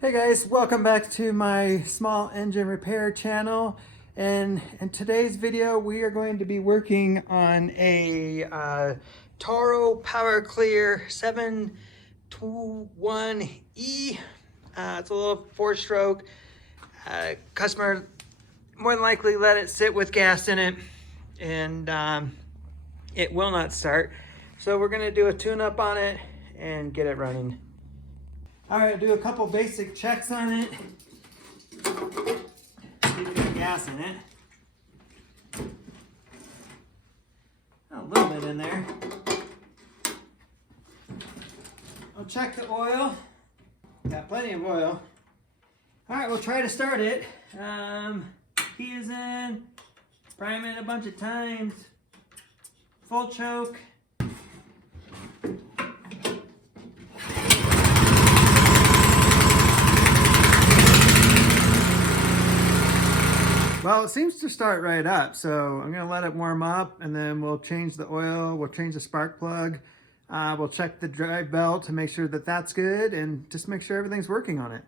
Hey guys, welcome back to my small engine repair channel. And in today's video, we are going to be working on a Toro Power Clear 721E. It's a little 4-stroke. Customer more than likely let it sit with gas in it, and it will not start. So we're gonna do a tune-up on it and get it running. All right, do a couple basic checks on it. See if we got gas in it. A little bit in there. I'll check the oil. Got plenty of oil. All right, we'll try to start it. Key is in. Prime it a bunch of times. Full choke. Well, it seems to start right up, so I'm gonna let it warm up and then we'll change the oil, we'll change the spark plug, we'll check the drive belt to make sure that that's good and just make sure everything's working on it.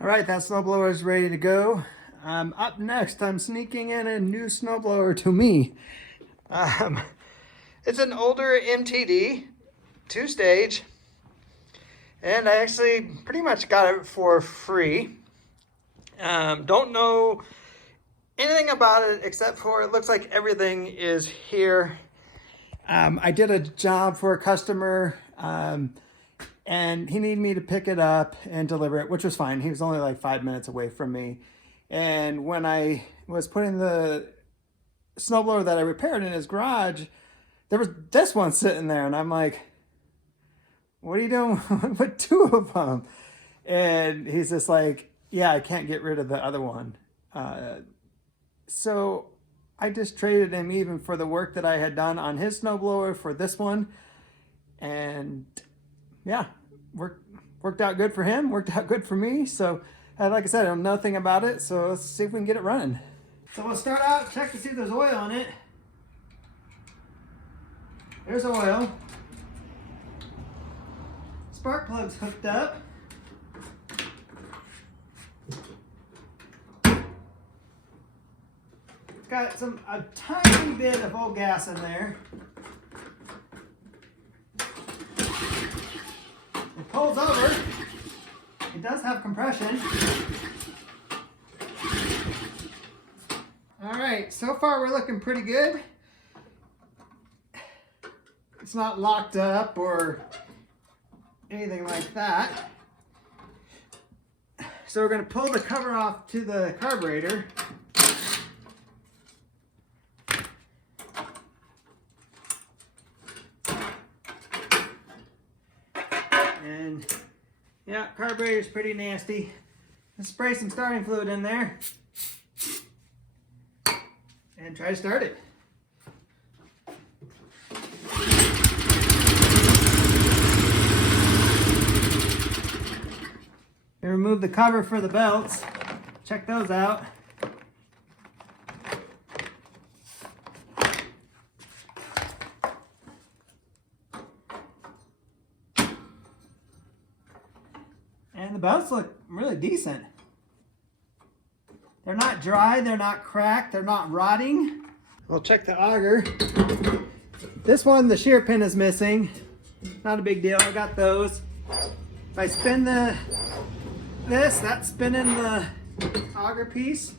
All right, that snowblower is ready to go. Up next, I'm sneaking in a new snowblower to me. It's an older MTD, 2-stage, and I actually pretty much got it for free. Don't know anything about it except for it looks like everything is here. I did a job for a customer, and he needed me to pick it up and deliver it, which was fine. He was only like 5 minutes away from me. And when I was putting the snowblower that I repaired in his garage, there was this one sitting there. And I'm like, what are you doing with 2 of them? And he's just like, yeah, I can't get rid of the other one. So I just traded him even for the work that I had done on his snowblower for this one. And yeah, worked out good for him, worked out good for me. So like I said, I know nothing about it, so let's see if we can get it running. So we'll start out, check to see if there's oil on it. There's oil. Spark plug's hooked up. It's got a tiny bit of old gas in there. It pulls over. It does have compression. All right, so far we're looking pretty good. It's not locked up or anything like that. So we're going to pull the cover off to the carburetor. And yeah, carburetor's pretty nasty. Let's spray some starting fluid in there and try to start it. We remove the cover for the belts. Check those out. And the belts look really decent. They're not dry, they're not cracked, they're not rotting. We'll check the auger. This one, the shear pin is missing. Not a big deal, I got those. If I spin that's spinning the auger piece.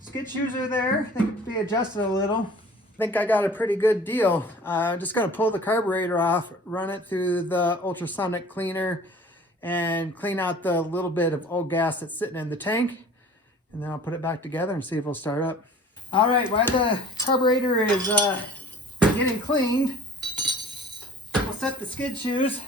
Skid shoes are there, they can be adjusted a little. I think I got a pretty good deal. I'm just gonna pull the carburetor off, run it through the ultrasonic cleaner, and clean out the little bit of old gas that's sitting in the tank. And then I'll put it back together and see if it'll start up. All right, while the carburetor is getting cleaned, we'll set the skid shoes.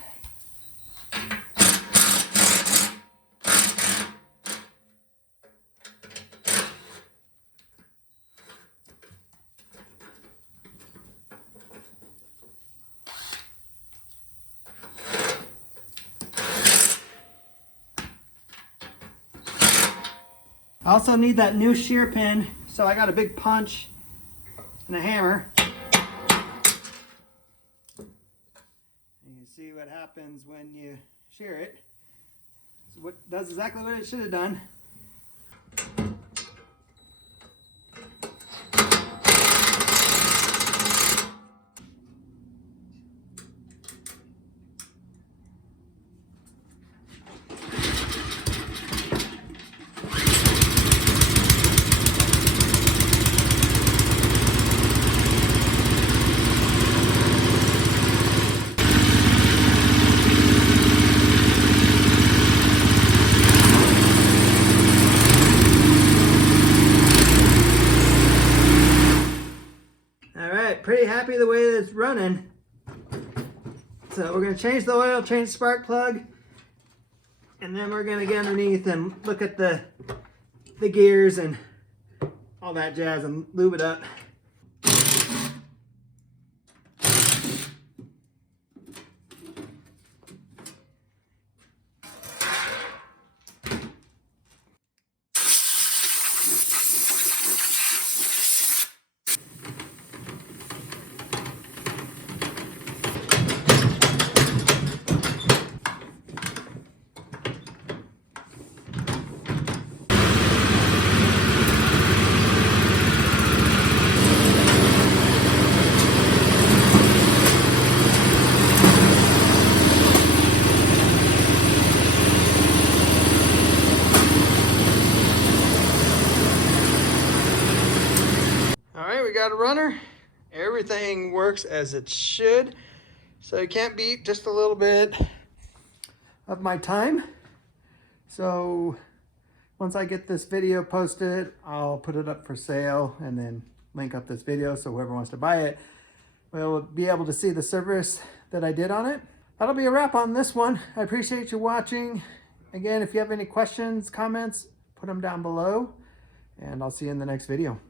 I also need that new shear pin, so I got a big punch and a hammer. You can see what happens when you shear it. So it does exactly what it should have done. Pretty happy the way it's running. So we're going to change the oil, change the spark plug, and then we're going to get underneath and look at the gears and all that jazz and lube it up. We got a runner. Everything works as it should. So you can't beat just a little bit of my time. So once I get this video posted, I'll put it up for sale and then link up this video so whoever wants to buy it will be able to see the service that I did on it. That'll be a wrap on this one. I appreciate you watching. Again, if you have any questions, comments, put them down below, and I'll see you in the next video.